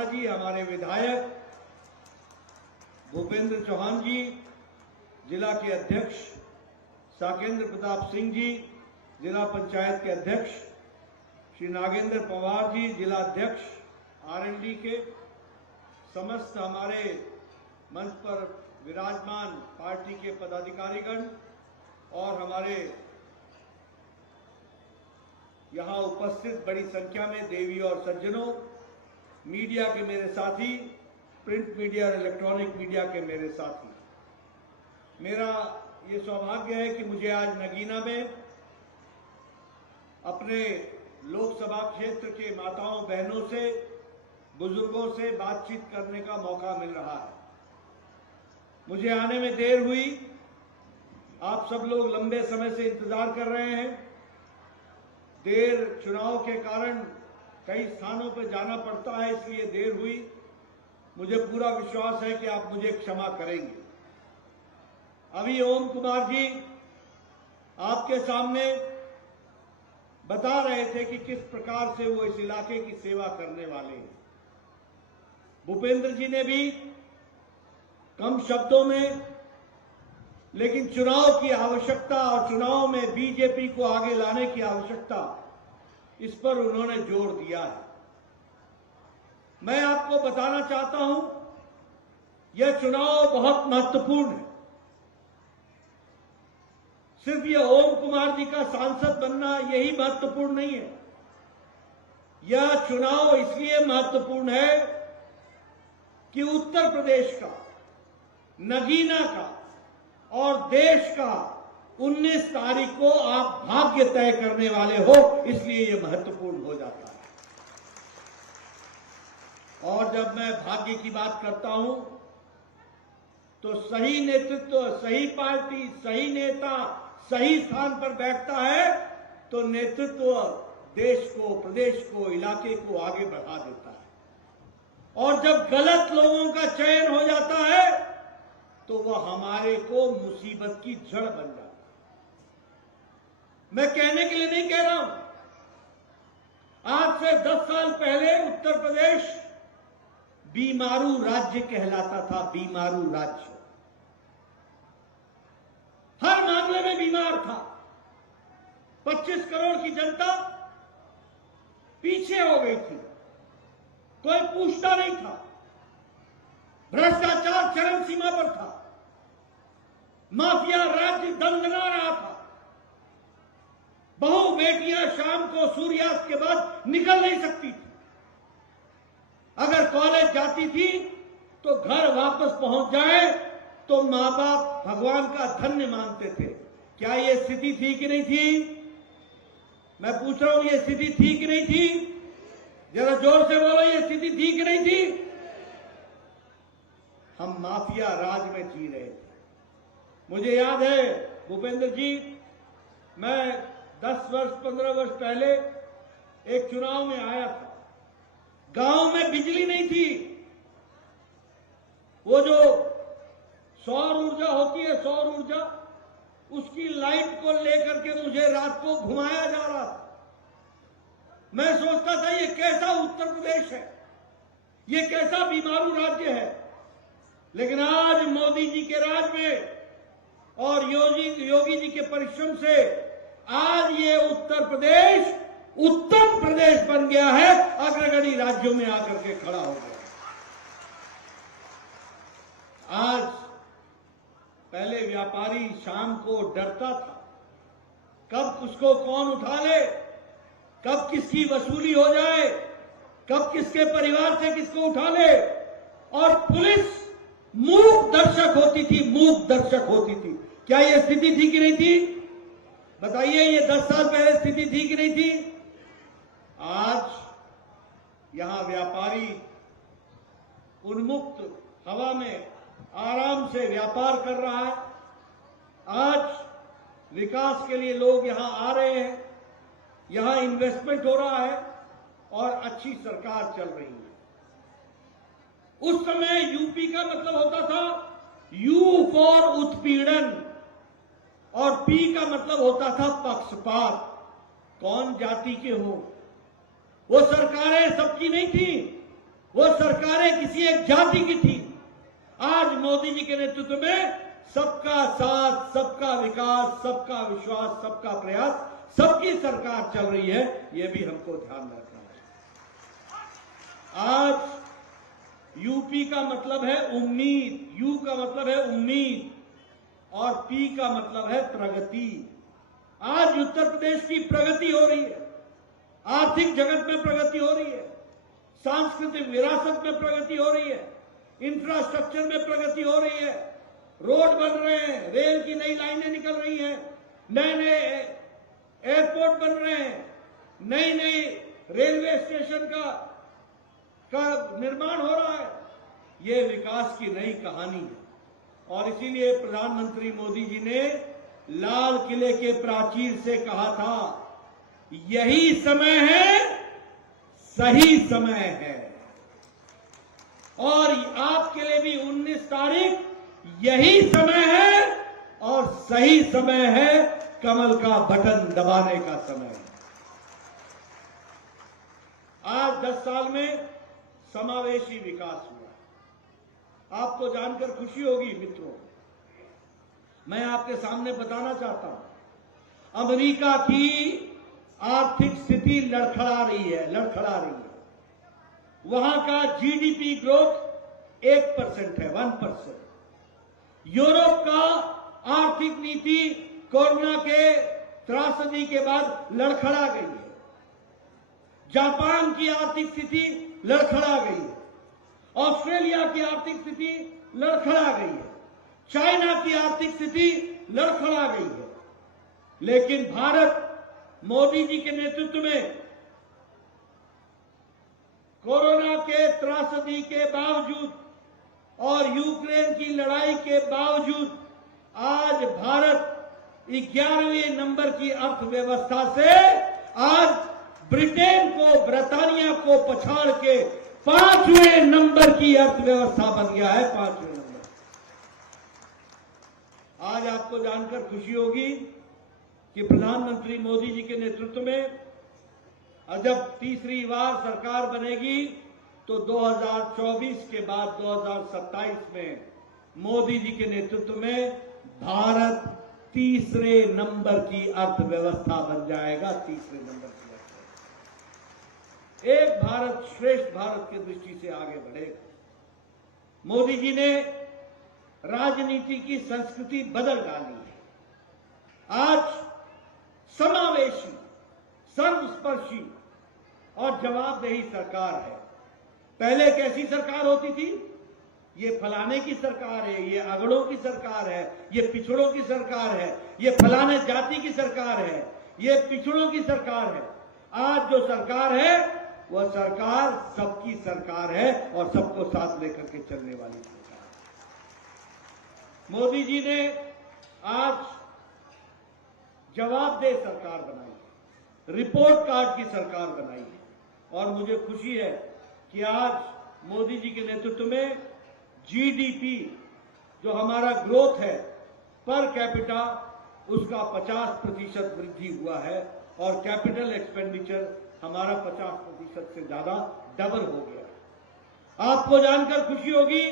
राणा जी, हमारे विधायक भूपेंद्र चौहान जी, जिला के अध्यक्ष साकेंद्र प्रताप सिंह जी, जिला पंचायत के अध्यक्ष श्री नागेंद्र पवार जी, जिला अध्यक्ष आरएलडी के, समस्त हमारे मंच पर विराजमान पार्टी के पदाधिकारीगण और हमारे यहां उपस्थित बड़ी संख्या में देवी और सज्जनों, मीडिया के मेरे साथी, प्रिंट मीडिया और इलेक्ट्रॉनिक मीडिया के मेरे साथी, मेरा ये सौभाग्य है कि मुझे आज नगीना में अपने लोकसभा क्षेत्र के माताओं बहनों से, बुजुर्गों से बातचीत करने का मौका मिल रहा है। मुझे आने में देर हुई, आप सब लोग लंबे समय से इंतजार कर रहे हैं। देर चुनाव के कारण कई स्थानों पर जाना पड़ता है, इसलिए देर हुई। मुझे पूरा विश्वास है कि आप मुझे क्षमा करेंगे। अभी ओम कुमार जी आपके सामने बता रहे थे कि किस प्रकार से वो इस इलाके की सेवा करने वाले हैं। भूपेंद्र जी ने भी कम शब्दों में, लेकिन चुनाव की आवश्यकता और चुनाव में बीजेपी को आगे लाने की आवश्यकता, इस पर उन्होंने जोर दिया है। मैं आपको बताना चाहता हूं, यह चुनाव बहुत महत्वपूर्ण है। सिर्फ ये ओम कुमार जी का सांसद बनना यही महत्वपूर्ण नहीं है। यह चुनाव इसलिए महत्वपूर्ण है कि उत्तर प्रदेश का, नगीना का और देश का 19 तारीख को आप भाग्य तय करने वाले हो, इसलिए यह महत्वपूर्ण हो जाता है। और जब मैं भाग्य की बात करता हूं तो सही नेतृत्व, सही पार्टी, सही नेता सही स्थान पर बैठता है तो नेतृत्व देश को, प्रदेश को, इलाके को आगे बढ़ा देता है। और जब गलत लोगों का चयन हो जाता है तो वह हमारे को मुसीबत की जड़ बन जाता है। मैं कहने के लिए नहीं कह रहा हूं, आज से 10 साल पहले उत्तर प्रदेश बीमारू राज्य कहलाता था। बीमारू राज्य, हर मामले में बीमार था। 25 करोड़ की जनता पीछे हो गई थी, कोई पूछता नहीं था। भ्रष्टाचार चरम सीमा पर था, माफिया राज्य दंदना रहा था। बहु बेटियां शाम को सूर्यास्त के बाद निकल नहीं सकती थी। अगर कॉलेज जाती थी तो घर वापस पहुंच जाए तो मां बाप भगवान का धन्य मानते थे। क्या यह स्थिति थी कि नहीं थी? मैं पूछ रहा हूं, यह स्थिति थी कि नहीं थी? जरा जोर से बोलो, यह स्थिति थी कि नहीं थी? हम माफिया राज में जी रहे थे। मुझे याद है भूपेंद्र जी, मैं 10 वर्ष 15 वर्ष पहले एक चुनाव में आया था। गांव में बिजली नहीं थी। वो जो सौर ऊर्जा होती है, सौर ऊर्जा, उसकी लाइट को लेकर के मुझे रात को घुमाया जा रहा था। मैं सोचता था ये कैसा उत्तर प्रदेश है, ये कैसा बीमारू राज्य है। लेकिन आज मोदी जी के राज में और योगी जी के परिश्रम से आज ये उत्तर प्रदेश उत्तम प्रदेश बन गया है, अग्रगणी राज्यों में आकर के खड़ा हो गया। आज पहले व्यापारी शाम को डरता था, कब उसको कौन उठा ले, कब किसकी वसूली हो जाए, कब किसके परिवार से किसको उठा ले। और पुलिस मूक दर्शक होती थी, मूक दर्शक होती थी। क्या यह स्थिति थी कि नहीं थी? बताइए, ये 10 साल पहले स्थिति थी कि नहीं थी? आज यहां व्यापारी उन्मुक्त हवा में आराम से व्यापार कर रहा है। आज विकास के लिए लोग यहां आ रहे हैं, यहां इन्वेस्टमेंट हो रहा है और अच्छी सरकार चल रही है। उस समय यूपी का मतलब होता था यू फॉर उत्पीड़न और पी का मतलब होता था पक्षपात। कौन जाति के हो, वो सरकारें सबकी नहीं थी। वो सरकारें किसी एक जाति की थी। आज मोदी जी के नेतृत्व में सबका साथ, सबका विकास, सबका विश्वास, सबका प्रयास, सबकी सरकार चल रही है। ये भी हमको ध्यान में रखना है। आज यूपी का मतलब है उम्मीद, यू का मतलब है उम्मीद और पी का मतलब है प्रगति। आज उत्तर प्रदेश की प्रगति हो रही है, आर्थिक जगत में प्रगति हो रही है, सांस्कृतिक विरासत में प्रगति हो रही है, इंफ्रास्ट्रक्चर में प्रगति हो रही है, रोड बन रहे हैं, रेल की नई लाइनें निकल रही हैं, नए नए एयरपोर्ट बन रहे हैं, नई नई रेलवे स्टेशन का निर्माण हो रहा है। ये विकास की नई कहानी है और इसीलिए प्रधानमंत्री मोदी जी ने लाल किले के प्राचीर से कहा था, यही समय है, सही समय है। और आपके लिए भी 19 तारीख यही समय है और सही समय है, कमल का बटन दबाने का समय है। आज 10 साल में समावेशी विकास हुआ। आपको जानकर खुशी होगी मित्रों, मैं आपके सामने बताना चाहता हूं, अमेरिका की आर्थिक स्थिति लड़खड़ा रही है। वहां का जीडीपी ग्रोथ 1% है, 1%। यूरोप का आर्थिक नीति कोरोना के त्रासदी के बाद लड़खड़ा गई है। जापान की आर्थिक स्थिति लड़खड़ा गई है। ऑस्ट्रेलिया की आर्थिक स्थिति लड़खड़ा गई है। चाइना की आर्थिक स्थिति लड़खड़ा गई है। लेकिन भारत मोदी जी के नेतृत्व में कोरोना के त्रासदी के बावजूद और यूक्रेन की लड़ाई के बावजूद आज भारत 11वें नंबर की अर्थव्यवस्था से आज ब्रिटेन को, ब्रिटानिया को पछाड़ के 5वें नंबर की अर्थव्यवस्था बन गया है। 5वें नंबर। आज आपको जानकर खुशी होगी कि प्रधानमंत्री मोदी जी के नेतृत्व में जब तीसरी बार सरकार बनेगी तो 2024 के बाद 2027 में मोदी जी के नेतृत्व में भारत तीसरे नंबर की अर्थव्यवस्था बन जाएगा। तीसरे नंबर की अर्थव्यवस्था, एक भारत श्रेष्ठ भारत की दृष्टि से आगे बढ़ेगा। मोदी जी ने राजनीति की संस्कृति बदल डाली है। आज समावेशी, सर्वस्पर्शी और जवाबदेही सरकार है। पहले कैसी सरकार होती थी? ये फलाने की सरकार है, ये अगड़ों की सरकार है, ये पिछड़ों की सरकार है, ये फलाने जाति की सरकार है, ये पिछड़ों की सरकार है। आज जो सरकार है वह सरकार सबकी सरकार है और सबको साथ लेकर के चलने वाली सरकार है। मोदी जी ने आज जवाबदेह सरकार बनाई, रिपोर्ट कार्ड की सरकार बनाई है और मुझे खुशी है कि आज मोदी जी के नेतृत्व में जीडीपी जो हमारा ग्रोथ है पर कैपिटा, उसका 50% वृद्धि हुआ है और कैपिटल एक्सपेंडिचर हमारा 50% से ज्यादा डबल हो गया है। आपको जानकर खुशी होगी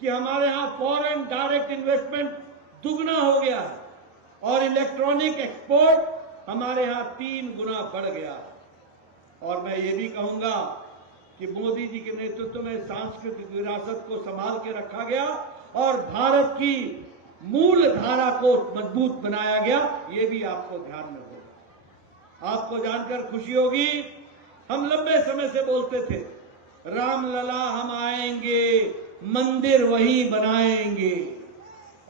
कि हमारे यहां फॉरेन डायरेक्ट इन्वेस्टमेंट दुगना हो गया है और इलेक्ट्रॉनिक एक्सपोर्ट हमारे यहां 3 गुना बढ़ गया है। और मैं ये भी कहूंगा कि मोदी जी के नेतृत्व में सांस्कृतिक विरासत को संभाल के रखा गया और भारत की मूल धारा को मजबूत बनाया गया। ये भी आपको ध्यान में होगा। आपको जानकर खुशी होगी, हम लंबे समय से बोलते थे रामलला हम आएंगे, मंदिर वही बनाएंगे,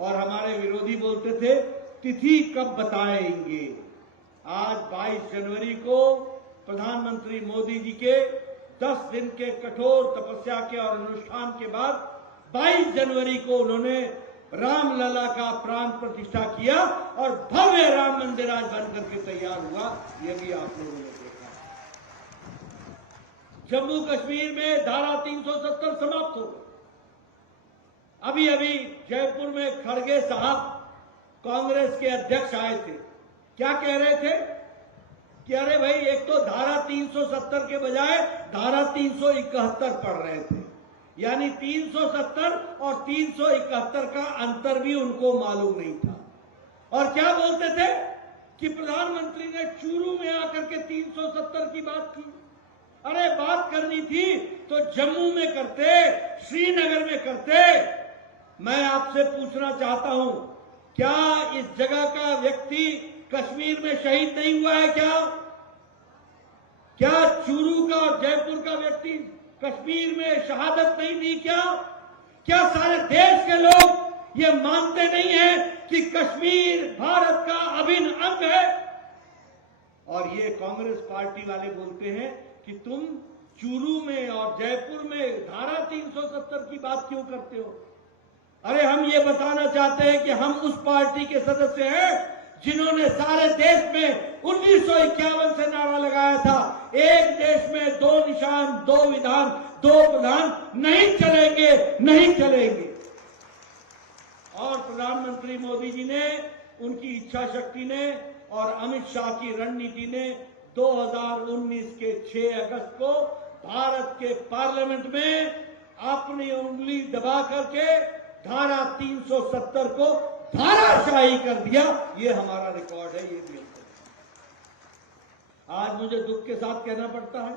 और हमारे विरोधी बोलते थे तिथि कब बताएंगे। आज 22 जनवरी को प्रधानमंत्री मोदी जी के 10 दिन के कठोर तपस्या के और अनुष्ठान के बाद 22 जनवरी को उन्होंने रामलला का प्राण प्रतिष्ठा किया और भव्य राम मंदिर आज बन करके तैयार हुआ। यह भी आप लोगों ने देखा। जम्मू कश्मीर में धारा 370 समाप्त हो गई। अभी अभी जयपुर में खड़गे साहब कांग्रेस के अध्यक्ष आए थे। क्या कह रहे थे कि अरे भाई एक तो धारा 370 के बजाय धारा 371 पढ़ रहे थे, यानी 370 और 371 का अंतर भी उनको मालूम नहीं था। और क्या बोलते थे कि प्रधानमंत्री ने चूरू में आकर के 370 की बात की। अरे बात करनी थी तो जम्मू में करते, श्रीनगर में करते। मैं आपसे पूछना चाहता हूं, क्या इस जगह का व्यक्ति कश्मीर में शहीद नहीं हुआ है? क्या चूरू का और जयपुर का व्यक्ति कश्मीर में शहादत नहीं दी? क्या सारे देश के लोग ये मानते नहीं हैं कि कश्मीर भारत का अभिन्न अंग है? और ये कांग्रेस पार्टी वाले बोलते हैं कि तुम चूरू में और जयपुर में धारा 370 की बात क्यों करते हो? अरे हम ये बताना चाहते हैं कि हम उस पार्टी के सदस्य हैं जिन्होंने सारे देश में 1951 से नारा लगाया था, एक देश में दो निशान, दो विधान, दो प्रधान नहीं चलेंगे, नहीं चलेंगे। और प्रधानमंत्री मोदी जी ने, उनकी इच्छा शक्ति ने और अमित शाह की रणनीति ने 2019 के 6 अगस्त को भारत के पार्लियामेंट में अपनी उंगली दबा करके धारा 370 को धाराशाही कर दिया। ये हमारा रिकॉर्ड है, ये भी। आज मुझे दुख के साथ कहना पड़ता है,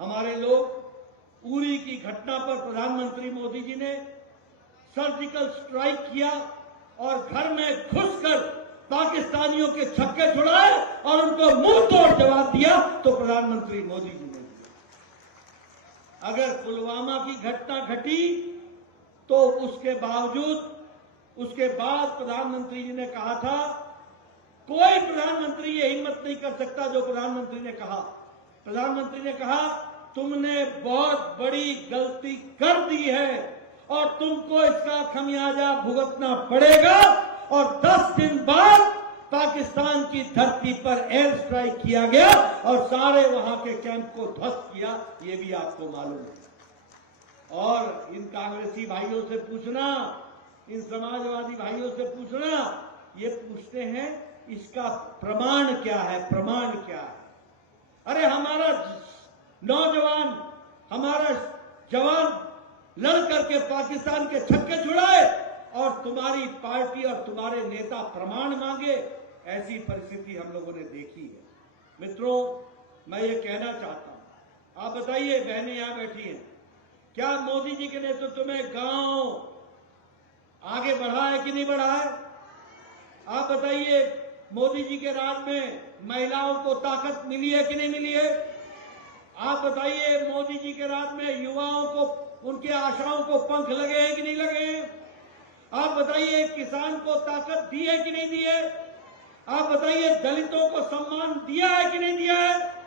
हमारे लोग उरी की घटना पर प्रधानमंत्री मोदी जी ने सर्जिकल स्ट्राइक किया और घर में घुसकर पाकिस्तानियों के छक्के छुड़ाए और उनको मुंह तोड़ जवाब दिया, तो प्रधानमंत्री मोदी जी ने दिया। अगर पुलवामा की घटना घटी तो उसके बाद प्रधानमंत्री जी ने कहा था, कोई प्रधानमंत्री ये हिम्मत नहीं कर सकता जो प्रधानमंत्री ने कहा। प्रधानमंत्री ने कहा, तुमने बहुत बड़ी गलती कर दी है और तुमको इसका खमियाजा भुगतना पड़ेगा। और 10 दिन बाद पाकिस्तान की धरती पर एयर स्ट्राइक किया गया और सारे वहां के कैंप को ध्वस्त किया, ये भी आपको मालूम है। और इन कांग्रेसी भाइयों से पूछना, इन समाजवादी भाइयों से पूछना, ये पूछते हैं इसका प्रमाण क्या है, प्रमाण क्या है? अरे हमारा नौजवान, हमारा जवान लड़ करके पाकिस्तान के छक्के छुड़ाए और तुम्हारी पार्टी और तुम्हारे नेता प्रमाण मांगे। ऐसी परिस्थिति हम लोगों ने देखी है। मित्रों, मैं ये कहना चाहता हूं, आप बताइए, बहनें यहां बैठी हैं, क्या मोदी जी के नेतृत्व में गांव आगे बढ़ा है कि नहीं बढ़ा है? आप बताइए, मोदी जी के राज में महिलाओं को ताकत मिली है कि नहीं मिली है? आप बताइए, मोदी जी के राज में युवाओं को, उनकी आशाओं को पंख लगे हैं कि नहीं लगे हैं? आप बताइए, किसान को ताकत दी है कि नहीं दी है? आप बताइए, दलितों को सम्मान दिया है कि नहीं दिया है?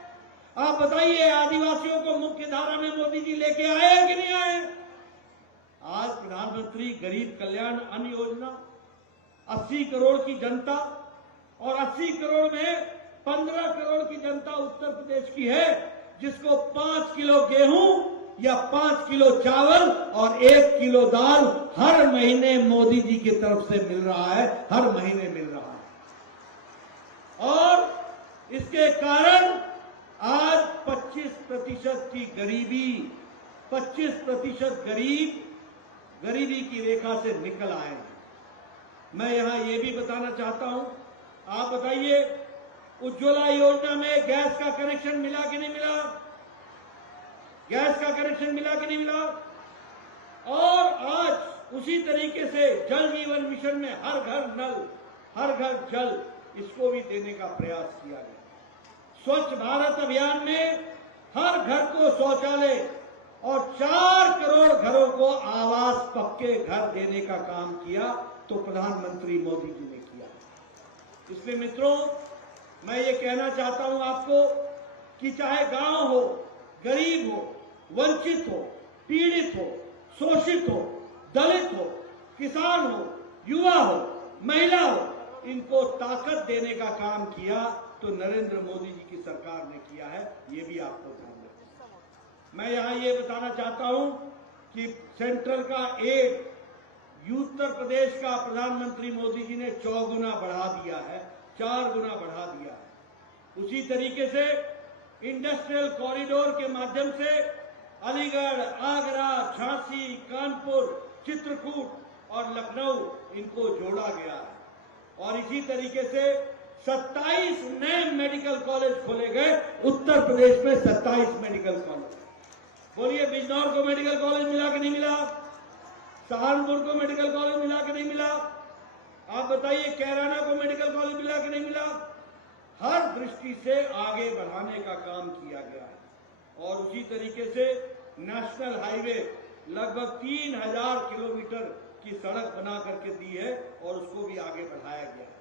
आप बताइए, आदिवासियों को मुख्य धारा में मोदी जी लेके आए हैं कि नहीं आए? आज प्रधानमंत्री गरीब कल्याण अन्न योजना, 80 करोड़ की जनता, और 80 करोड़ में 15 करोड़ की जनता उत्तर प्रदेश की है, जिसको 5 किलो गेहूं या 5 किलो चावल और 1 किलो दाल हर महीने मोदी जी की तरफ से मिल रहा है, हर महीने मिल रहा है। और इसके कारण आज 25% की गरीबी, 25% गरीबी की रेखा से निकल आए हैं। मैं यहां ये भी बताना चाहता हूं, आप बताइए, उज्ज्वला योजना में गैस का कनेक्शन मिला कि नहीं मिला? गैस का कनेक्शन मिला कि नहीं मिला? और आज उसी तरीके से जल जीवन मिशन में हर घर नल, हर घर जल, इसको भी देने का प्रयास किया गया। स्वच्छ भारत अभियान में हर घर को शौचालय और 4 करोड़ घरों को आवास, पक्के घर देने का काम किया, तो प्रधानमंत्री मोदी जी ने किया। इसलिए मित्रों, मैं ये कहना चाहता हूं आपको कि चाहे गांव हो, गरीब हो, वंचित हो, पीड़ित हो, शोषित हो, दलित हो, किसान हो, युवा हो, महिला हो, इनको ताकत देने का काम किया तो नरेंद्र मोदी जी की सरकार ने किया है, ये भी आपको ध्यान रखना। मैं यहां ये बताना चाहता हूं कि सेंट्रल का एड उत्तर प्रदेश का प्रधानमंत्री मोदी जी ने 4 गुना बढ़ा दिया है, 4 गुना बढ़ा दिया है। उसी तरीके से इंडस्ट्रियल कॉरिडोर के माध्यम से अलीगढ़, आगरा, झांसी, कानपुर, चित्रकूट और लखनऊ इनको जोड़ा गया है। और इसी तरीके से 27 नए मेडिकल कॉलेज खोले गए उत्तर प्रदेश में। 27 मेडिकल कॉलेज। बोलिए, बिजनौर को मेडिकल कॉलेज मिला कि नहीं मिला? सहारनपुर को मेडिकल कॉलेज मिला कि नहीं मिला? आप बताइए, कैराना को मेडिकल कॉलेज मिला कि नहीं मिला? हर दृष्टि से आगे बढ़ाने का काम किया गया है। और उसी तरीके से नेशनल हाईवे लगभग 3000 किलोमीटर की सड़क बना करके दी है और उसको भी आगे बढ़ाया गया है।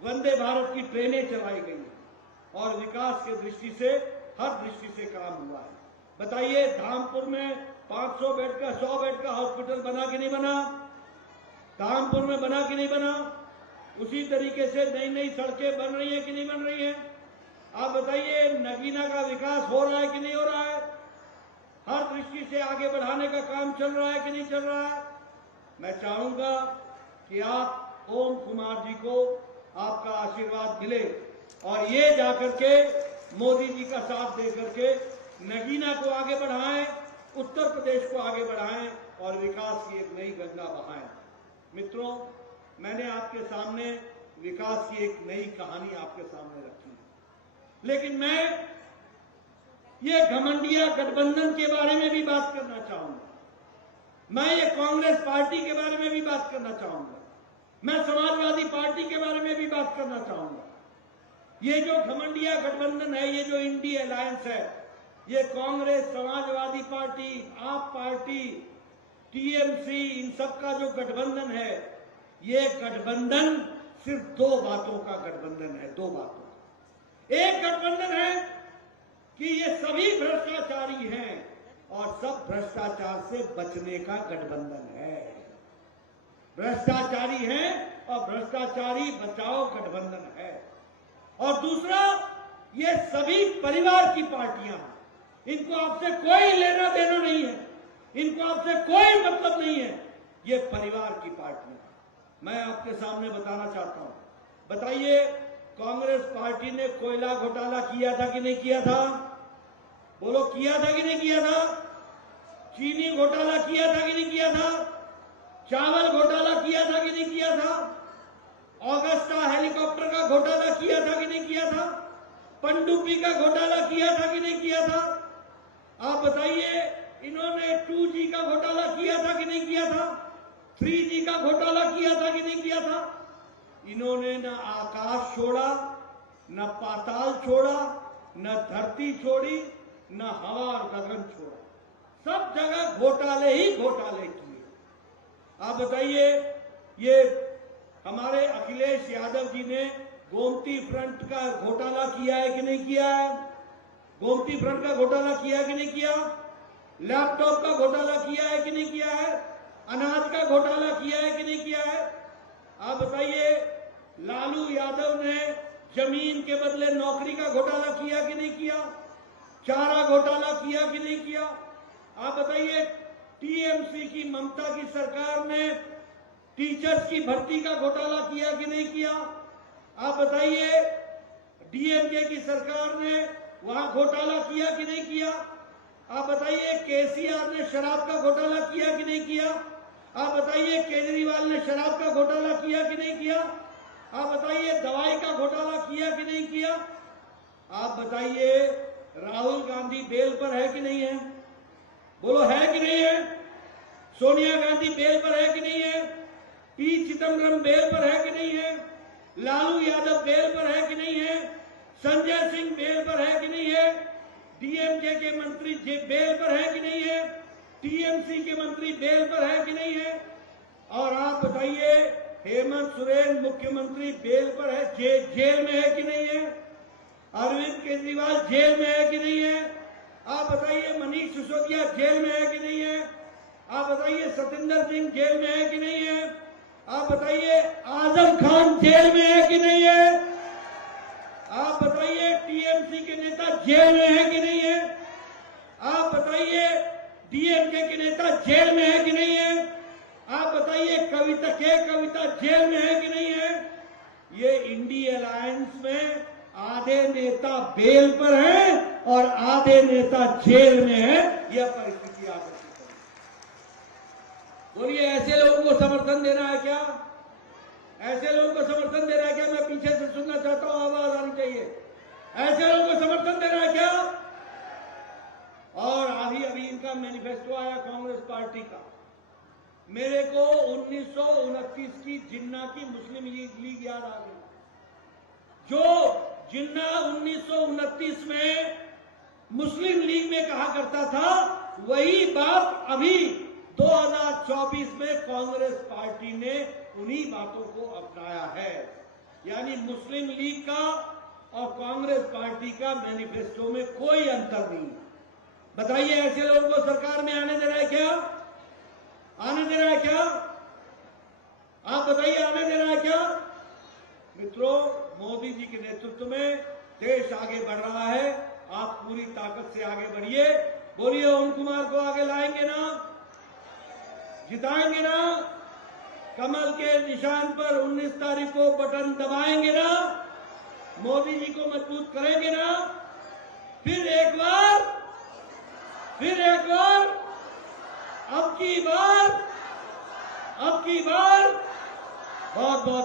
वंदे भारत की ट्रेनें चलाई गई हैं और विकास की दृष्टि से हर दृष्टि से काम हुआ है। बताइए, धामपुर में 500 बेड का 100 बेड का हॉस्पिटल बना कि नहीं बना? धामपुर में बना कि नहीं बना? उसी तरीके से नई नई सड़कें बन रही है कि नहीं बन रही है? आप बताइए, नगीना का विकास हो रहा है कि नहीं हो रहा है? हर दृष्टि से आगे बढ़ाने का काम चल रहा है कि नहीं चल रहा है? मैं चाहूंगा कि आप ओम कुमार जी को आपका आशीर्वाद मिले और ये जाकर के मोदी जी का साथ दे करके नगीना को आगे बढ़ाएं, उत्तर प्रदेश को आगे बढ़ाएं और विकास की एक नई गंगा बहाएं। मित्रों, मैंने आपके सामने विकास की एक नई कहानी आपके सामने रखी है, लेकिन मैं ये घमंडिया गठबंधन के बारे में भी बात करना चाहूंगा। मैं ये कांग्रेस पार्टी के बारे में भी बात करना चाहूंगा। मैं समाजवादी पार्टी के बारे में भी बात करना चाहूंगा। ये जो घमंडिया गठबंधन है, ये जो इंडी अलायंस है, ये कांग्रेस, समाजवादी पार्टी, आप पार्टी, टीएमसी, इन सब का जो गठबंधन है, ये गठबंधन सिर्फ दो बातों का गठबंधन है। दो बातों। एक गठबंधन है कि ये सभी भ्रष्टाचारी हैं और सब भ्रष्टाचार से बचने का गठबंधन है। भ्रष्टाचारी हैं और भ्रष्टाचारी बचाओ गठबंधन है। और दूसरा, ये सभी परिवार की पार्टियां हैं। इनको आपसे कोई लेना देना नहीं है, इनको आपसे कोई मतलब नहीं है। ये परिवार की पार्टियां। मैं आपके सामने बताना चाहता हूं। बताइए, कांग्रेस पार्टी ने कोयला घोटाला किया था कि नहीं किया था? बोलो, किया था कि नहीं किया था? चीनी घोटाला किया था कि नहीं किया था? चावल घोटाला किया था कि नहीं किया था? ऑगस्टा हेलीकॉप्टर का घोटाला किया था कि नहीं किया था? पनडुब्बी का घोटाला किया था कि नहीं किया था? आप बताइए, इन्होंने 2G का घोटाला किया था कि नहीं किया था? 3G का घोटाला किया था कि नहीं किया था? इन्होंने न आकाश छोड़ा, न पाताल छोड़ा, न धरती छोड़ी, न हवा और गगन छोड़ा। सब जगह घोटाले ही घोटाले किए। आप बताइए, ये हमारे अखिलेश यादव जी ने गोमती फ्रंट का घोटाला किया है कि नहीं किया है? गोमती फ्रंट का घोटाला किया है कि नहीं किया? लैपटॉप का घोटाला किया है कि नहीं किया है? अनाज का घोटाला किया है कि नहीं किया है? आप बताइए, लालू यादव ने जमीन के बदले नौकरी का घोटाला किया कि नहीं किया? चारा घोटाला किया कि नहीं किया? आप बताइए, टीएमसी की ममता की सरकार ने टीचर्स की भर्ती का घोटाला किया कि नहीं किया? आप बताइए, डीएमके की सरकार ने वहां घोटाला किया कि नहीं किया? आप बताइए, केसीआर ने शराब का घोटाला किया कि नहीं किया? आप बताइए, केजरीवाल ने शराब का घोटाला किया कि नहीं किया? आप बताइए, दवाई का घोटाला किया कि नहीं किया? आप बताइए, राहुल गांधी बेल पर है कि नहीं है? बोलो, है कि नहीं है? सोनिया गांधी बेल पर है कि नहीं है? पी चिदम्बरम बेल पर है कि नहीं है? लालू यादव बेल पर है कि नहीं है? संजय सिंह बेल पर है कि नहीं है? डीएमके के मंत्री बेल पर है कि नहीं है? टीएमसी के मंत्री बेल पर है कि नहीं है? और आप बताइए, हेमंत सोरेन मुख्यमंत्री बेल पर है, जेल में है कि नहीं है? अरविंद केजरीवाल जेल में है कि नहीं है? आप बताइए, मनीष सिसोदिया जेल में है कि नहीं है? आप बताइए, सतिंदर सिंह जेल में है कि नहीं है? आप बताइए, आजम खान जेल में है कि नहीं है? आप बताइए, टीएमसी के नेता जेल में है कि नहीं है? आप बताइए, डीएमके के नेता जेल में है कि नहीं है? आप बताइए, कविता जेल में है कि नहीं है? ये इंडी अलायंस में आधे नेता बेल पर हैं और आधे नेता जेल में हैं। यह परिस्थिति आ सकती है। बोलिए, ऐसे लोगों को समर्थन देना है क्या? ऐसे लोगों को समर्थन देना है क्या? मैं पीछे से सुनना चाहता हूं, आवाज आनी चाहिए। ऐसे लोगों को समर्थन देना है क्या? और अभी इनका मैनिफेस्टो आया कांग्रेस पार्टी का। मेरे को 1929 की जिन्ना की मुस्लिम लीग याद आ गई। जो जिन्ना 1929 में मुस्लिम लीग में कहा करता था, वही बात अभी 2024 में कांग्रेस पार्टी ने उन्हीं बातों को अपनाया है। यानी मुस्लिम लीग का और कांग्रेस पार्टी का मैनिफेस्टो में कोई अंतर नहीं। बताइए, ऐसे लोगों को सरकार में आने दे रहा है क्या? आने दे रहा है क्या? आप बताइए, आने दे रहा है क्या? मित्रों, मोदी जी के नेतृत्व में देश आगे बढ़ रहा है। आप पूरी ताकत से आगे बढ़िए। बोलिए, ओम कुमार को आगे लाएंगे ना? जिताएंगे ना? कमल के निशान पर 19 तारीख को बटन दबाएंगे ना? मोदी जी को मजबूत करेंगे ना? फिर एक बार, अब की बार बहुत बहुत